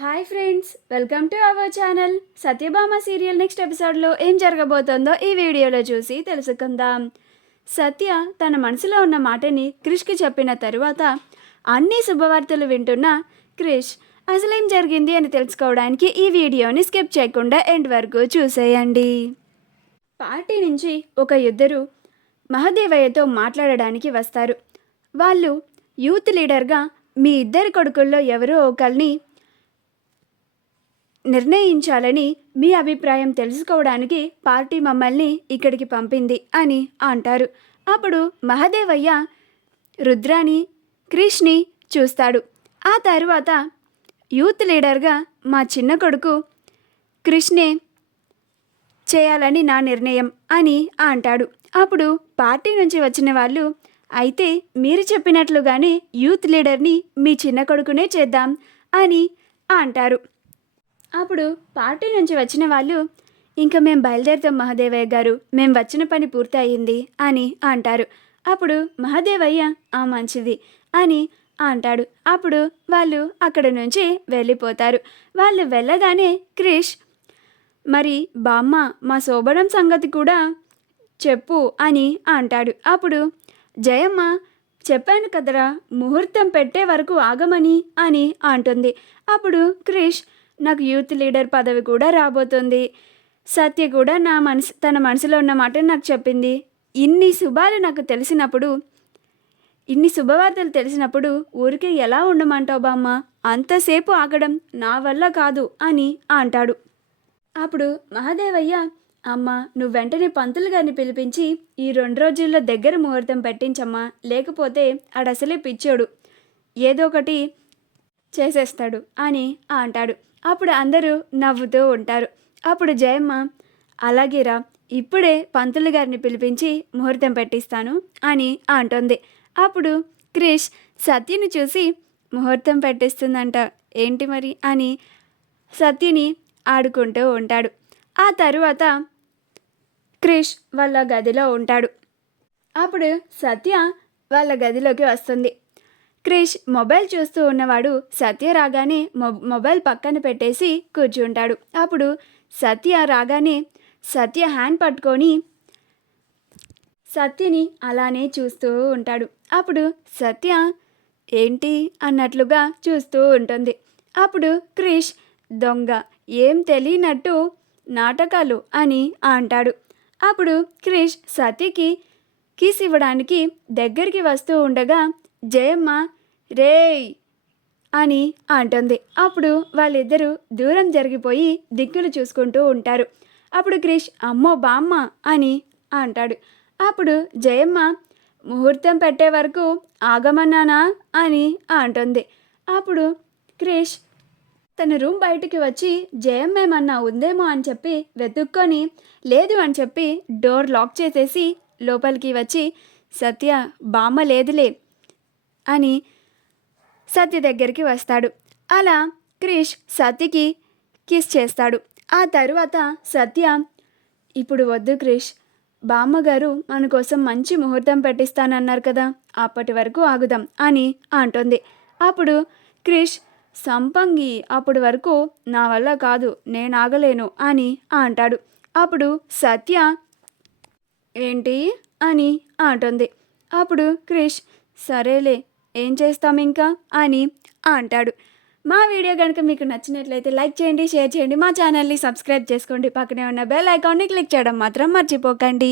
Hi friends, welcome to our channel. Satyabhama serial next ఎపిసోడ్లో ఏం జరగబోతోందో ఈ వీడియోలో చూసి తెలుసుకుందాం. సత్య తన మనసులో ఉన్న మాటని క్రిష్కి చెప్పిన తరువాత అన్ని శుభవార్తలు వింటున్న క్రిష్ అసలేం జరిగింది అని తెలుసుకోవడానికి ఈ వీడియోని స్కిప్ చేయకుండా ఎండ్ వరకు చూసేయండి. పార్టీ నుంచి ఒక ఇద్దరు మహదేవయ్యతో మాట్లాడడానికి వస్తారు. వాళ్ళు యూత్ లీడర్గా మీ ఇద్దరి కొడుకుల్లో ఎవరో ఒకరిని నిర్ణయించాలని మీ అభిప్రాయం తెలుసుకోవడానికి పార్టీ మమ్మల్ని ఇక్కడికి పంపింది అని అంటారు. అప్పుడు మహదేవయ్య రుద్రాని క్రిష్ని చూస్తాడు. ఆ తర్వాత యూత్ లీడర్గా మా చిన్న కొడుకు క్రిష్నే చేయాలని నా నిర్ణయం అని అంటాడు. అప్పుడు పార్టీ నుంచి వచ్చిన వాళ్ళు అయితే మీరు చెప్పినట్లుగానే యూత్ లీడర్ని మీ చిన్న కొడుకునే చేద్దాం అని అంటారు. అప్పుడు పార్టీ నుంచి వచ్చిన వాళ్ళు ఇంకా మేము బయలుదేరుతాం మహదేవయ్య గారు, మేము వచ్చిన పని పూర్తయింది అని అంటారు. అప్పుడు మహదేవయ్య మంచిది అని అంటాడు. అప్పుడు వాళ్ళు అక్కడి నుంచి వెళ్ళిపోతారు. వాళ్ళు వెళ్ళగానే క్రిష్ మరి బామ్మ మా శోభనం సంగతి కూడా చెప్పు అని అంటాడు. అప్పుడు జయమ్మ చెప్పాను కదరా ముహూర్తం పెట్టే వరకు ఆగమని అని అంటుంది. అప్పుడు క్రిష్ నాకు యూత్ లీడర్ పదవి కూడా రాబోతుంది, సత్య కూడా తన మనసులో ఉన్న మాట నాకు చెప్పింది, ఇన్ని శుభవార్తలు తెలిసినప్పుడు ఊరికే ఎలా ఉండమంటావు బామ్మ, అంతసేపు ఆగడం నా వల్ల కాదు అని అంటాడు. అప్పుడు మహాదేవయ్య అమ్మ నువ్వు వెంటనే పంతులు గారిని పిలిపించి ఈ 2 రోజుల్లో దగ్గర ముహూర్తం పెట్టించమ్మా, లేకపోతే ఆడసలే పిచ్చోడు, ఏదో ఒకటి చేసేస్తాడు అని అంటాడు. అప్పుడు అందరూ నవ్వుతూ ఉంటారు. అప్పుడు జయమ్మ అలాగేరా, ఇప్పుడే పంతులు గారిని పిలిపించి ముహూర్తం పెట్టిస్తాను అని అంటుంది. అప్పుడు క్రిష్ సత్యని చూసి ముహూర్తం పెట్టిస్తుందంట ఏంటి మరి అని సత్యని ఆడుకుంటూ ఉంటాడు. ఆ తరువాత క్రిష్ వాళ్ళ గదిలో ఉంటాడు. అప్పుడు సత్య వాళ్ళ గదిలోకి వస్తుంది. క్రిష్ మొబైల్ చూస్తూ ఉన్నవాడు సత్య రాగానే మొబైల్ పక్కన పెట్టేసి కూర్చుంటాడు. అప్పుడు సత్య రాగానే సత్య హ్యాండ్ పట్టుకొని సత్యని అలానే చూస్తూ ఉంటాడు. అప్పుడు సత్య ఏంటి అన్నట్లుగా చూస్తూ ఉంటుంది. అప్పుడు క్రిష్ దొంగ ఏం తెలియనట్టు నాటకాలు అని అంటాడు. అప్పుడు క్రిష్ సత్యకి కిస్ ఇవ్వడానికి దగ్గరికి వస్తూ ఉండగా జయమ్మ రేయ్ అని అంటుంది. అప్పుడు వాళ్ళిద్దరూ దూరం జరిగిపోయి దిక్కులు చూసుకుంటూ ఉంటారు. అప్పుడు క్రిష్ అమ్మో బామ్మ అని అంటాడు. అప్పుడు జయమ్మ ముహూర్తం పెట్టే వరకు ఆగమన్నానా అని అంటుంది. అప్పుడు క్రిష్ తన రూమ్ బయటికి వచ్చి జయమ్మ ఏమన్నా ఉందేమో అని చెప్పి వెతుక్కొని లేదు అని చెప్పి డోర్ లాక్ చేసేసి లోపలికి వచ్చి సత్య బామ్మ లేదులే అని సత్య దగ్గరికి వస్తాడు. అలా క్రిష్ సత్యకి కిస్ చేస్తాడు. ఆ తరువాత సత్య ఇప్పుడు వద్దు క్రిష్, బామ్మగారు మన కోసం మంచి ముహూర్తం పెట్టిస్తానన్నారు కదా, అప్పటి వరకు ఆగుదాం అని అంటుంది. అప్పుడు క్రిష్ సంపంగి అప్పటి వరకు నా వల్ల కాదు, నేను ఆగలేను అని అంటాడు. అప్పుడు సత్య ఏంటి అని అంటుంది. అప్పుడు క్రిష్ సరేలే ఏం చేస్తాం ఇంకా అని అంటాడు. మా వీడియో కనుక మీకు నచ్చినట్లయితే లైక్ చేయండి, షేర్ చేయండి, మా ఛానల్ని సబ్స్క్రైబ్ చేసుకోండి, పక్కనే ఉన్న బెల్ ఐకాన్ని క్లిక్ చేయడం మాత్రం మర్చిపోకండి.